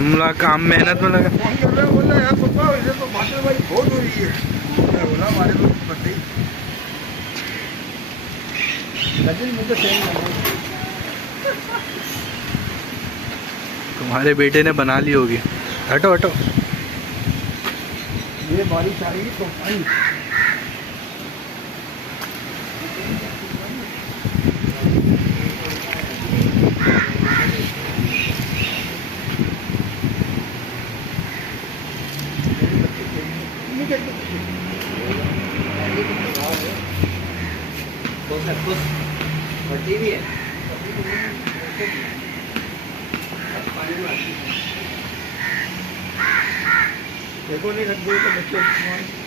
हमला काम मेहनत में लगा। बोला यार पापा इधर तो बादल भाई बहुत हो रही है। मैं बोला हमारे को पता ही लेकिन मुझे सही लगा। तुम्हारे बेटे ने बना ली होगी। हटो हटो। ये बारिश आ रही है तो पानी भी है। देखो नहीं रख दो तो बच्चे